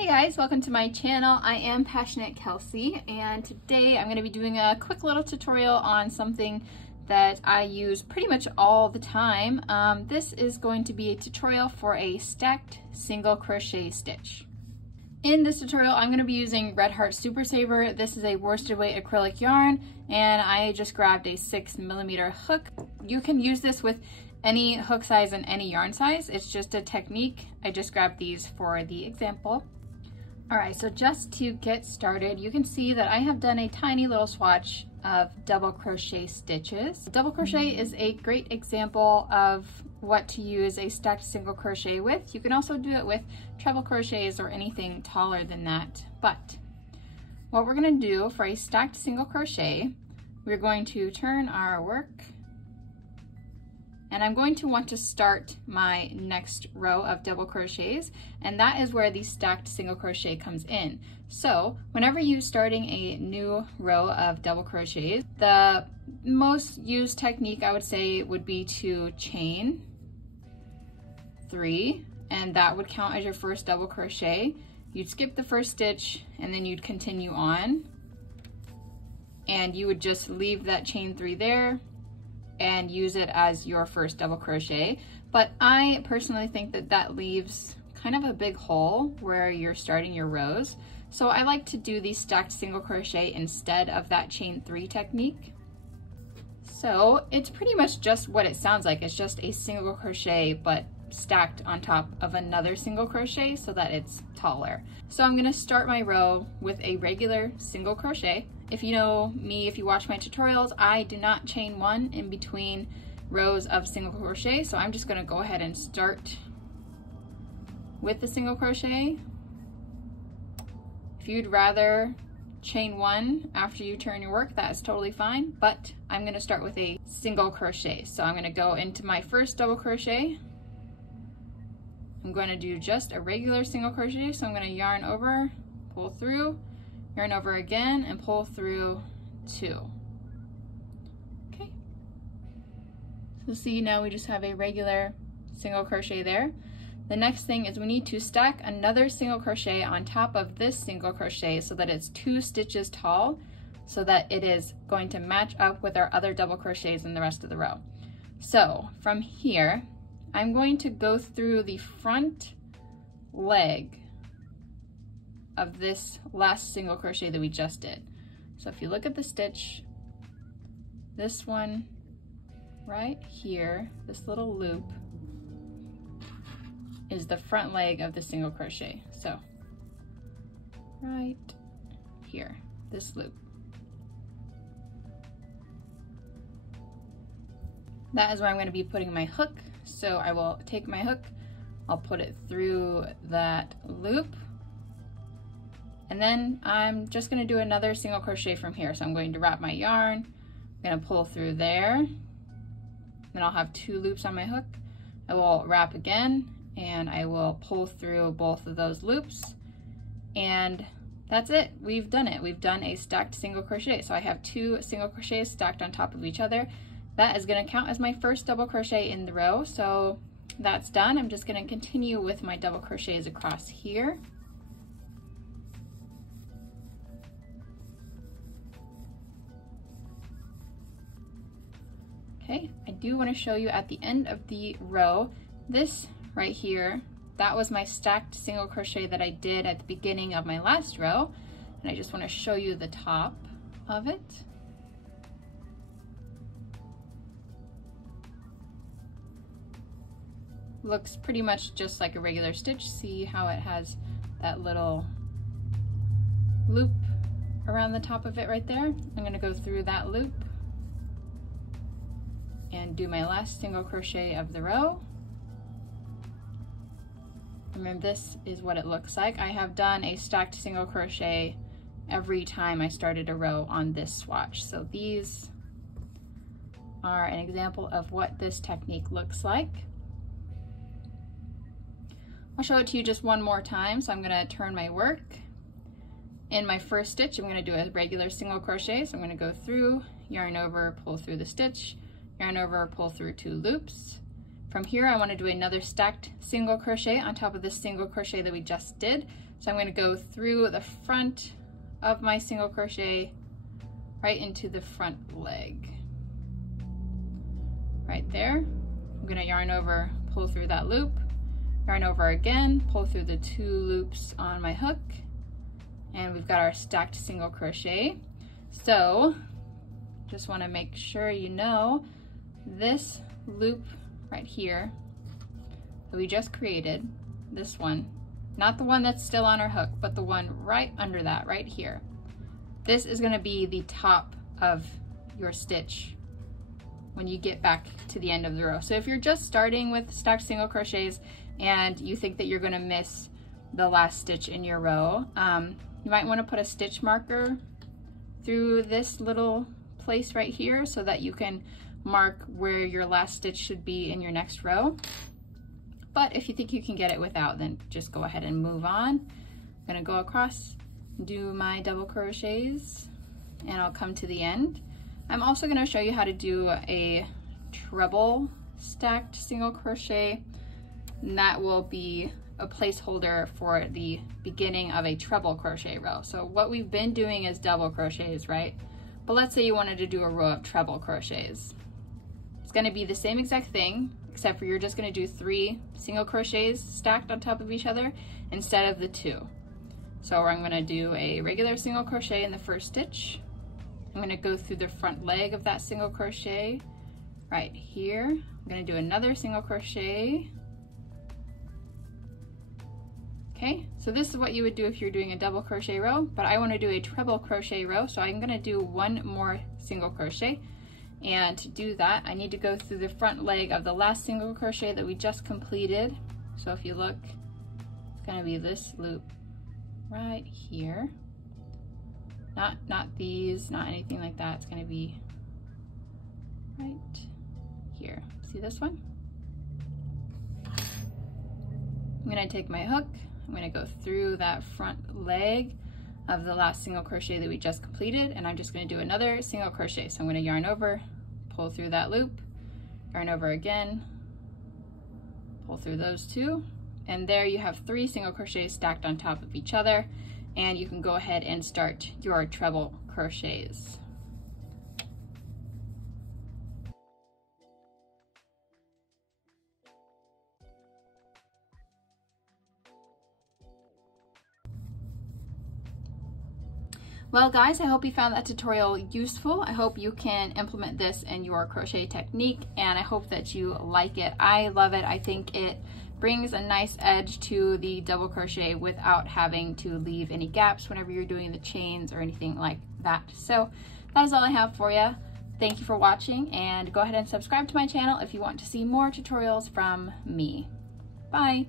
Hey guys, welcome to my channel. I am PassioKnit Kelsie, and today I'm going to be doing a quick little tutorial on something that I use pretty much all the time. This is going to be a tutorial for a stacked single crochet stitch. In this tutorial, I'm going to be using Red Heart Super Saver. This is a worsted weight acrylic yarn, and I just grabbed a 6mm hook. You can use this with any hook size and any yarn size. It's just a technique. I just grabbed these for the example. All right, so just to get started, you can see that I have done a tiny little swatch of double crochet stitches. Double crochet is a great example of what to use a stacked single crochet with. You can also do it with treble crochets or anything taller than that. But what we're gonna do for a stacked single crochet, we're going to turn our work, and I'm going to want to start my next row of double crochets, and that is where the stacked single crochet comes in. So whenever you're starting a new row of double crochets, the most used technique I would say would be to chain 3, and that would count as your first double crochet. You'd skip the first stitch and then you'd continue on, and you would just leave that chain 3 there and use it as your first double crochet. But I personally think that that leaves kind of a big hole where you're starting your rows. So I like to do the stacked single crochet instead of that chain 3 technique. So it's pretty much just what it sounds like. It's just a single crochet, but stacked on top of another single crochet so that it's taller. So I'm gonna start my row with a regular single crochet. If you know me, if you watch my tutorials, I do not chain 1 in between rows of single crochet, so I'm just gonna go ahead and start with the single crochet. If you'd rather chain 1 after you turn your work, that is totally fine, but I'm gonna start with a single crochet. So I'm gonna go into my first double crochet. I'm going to do just a regular single crochet, so I'm going to yarn over, pull through, yarn over again, and pull through 2. Okay. So see, now we just have a regular single crochet there. The next thing is we need to stack another single crochet on top of this single crochet so that it's 2 stitches tall, so that it is going to match up with our other double crochets in the rest of the row. So from here, I'm going to go through the front leg of this last single crochet that we just did. So if you look at the stitch, this one right here, this little loop, is the front leg of the single crochet. So right here, this loop. That is where I'm going to be putting my hook. So I will take my hook, I'll put it through that loop, and then I'm just going to do another single crochet from here. So I'm going to wrap my yarn, I'm going to pull through there, then I'll have 2 loops on my hook. I will wrap again, and I will pull through both of those loops, and that's it. We've done it. We've done a stacked single crochet. So I have 2 single crochets stacked on top of each other. That is going to count as my first double crochet in the row. So that's done. I'm just going to continue with my double crochets across here. Okay, I do want to show you at the end of the row, this right here, that was my stacked single crochet that I did at the beginning of my last row. And I just want to show you the top of it. Looks pretty much just like a regular stitch. See how it has that little loop around the top of it right there? I'm going to go through that loop and do my last single crochet of the row. Remember, this is what it looks like. I have done a stacked single crochet every time I started a row on this swatch. So these are an example of what this technique looks like. I'll show it to you just one more time. So I'm going to turn my work. In my first stitch, I'm going to do a regular single crochet. So I'm going to go through, yarn over, pull through the stitch, yarn over, pull through 2 loops, From here, I want to do another stacked single crochet on top of this single crochet that we just did. So I'm going to go through the front of my single crochet right into the front leg. Right there. I'm going to yarn over, pull through that loop, yarn over again, pull through the 2 loops on my hook, and we've got our stacked single crochet. So just want to make sure you know this loop right here that we just created, this one, not the one that's still on our hook, but the one right under that, right here. This is going to be the top of your stitch when you get back to the end of the row. So if you're just starting with stacked single crochets and you think that you're going to miss the last stitch in your row, you might want to put a stitch marker through this little place right here so that you can mark where your last stitch should be in your next row. But if you think you can get it without, then just go ahead and move on. I'm going to go across, do my double crochets, and I'll come to the end. I'm also going to show you how to do a treble stacked single crochet, and that will be a placeholder for the beginning of a treble crochet row. So what we've been doing is double crochets, right? But let's say you wanted to do a row of treble crochets. It's going to be the same exact thing, except for you're just going to do 3 single crochets stacked on top of each other instead of the 2. So I'm going to do a regular single crochet in the first stitch. I'm going to go through the front leg of that single crochet right here. I'm going to do another single crochet. Okay, so this is what you would do if you're doing a double crochet row, but I want to do a treble crochet row, so I'm going to do 1 more single crochet. And to do that, I need to go through the front leg of the last single crochet that we just completed. So if you look, it's going to be this loop right here. Not these, not anything like that. It's going to be right here. See this one? I'm going to take my hook. I'm going to go through that front leg of the last single crochet that we just completed, and I'm just going to do another single crochet. So I'm going to yarn over, pull through that loop, yarn over again, pull through those 2, and there you have 3 single crochets stacked on top of each other, and you can go ahead and start your treble crochets. Well guys, I hope you found that tutorial useful. I hope you can implement this in your crochet technique, and I hope that you like it. I love it. I think it brings a nice edge to the double crochet without having to leave any gaps whenever you're doing the chains or anything like that. So that is all I have for you. Thank you for watching, and go ahead and subscribe to my channel if you want to see more tutorials from me. Bye.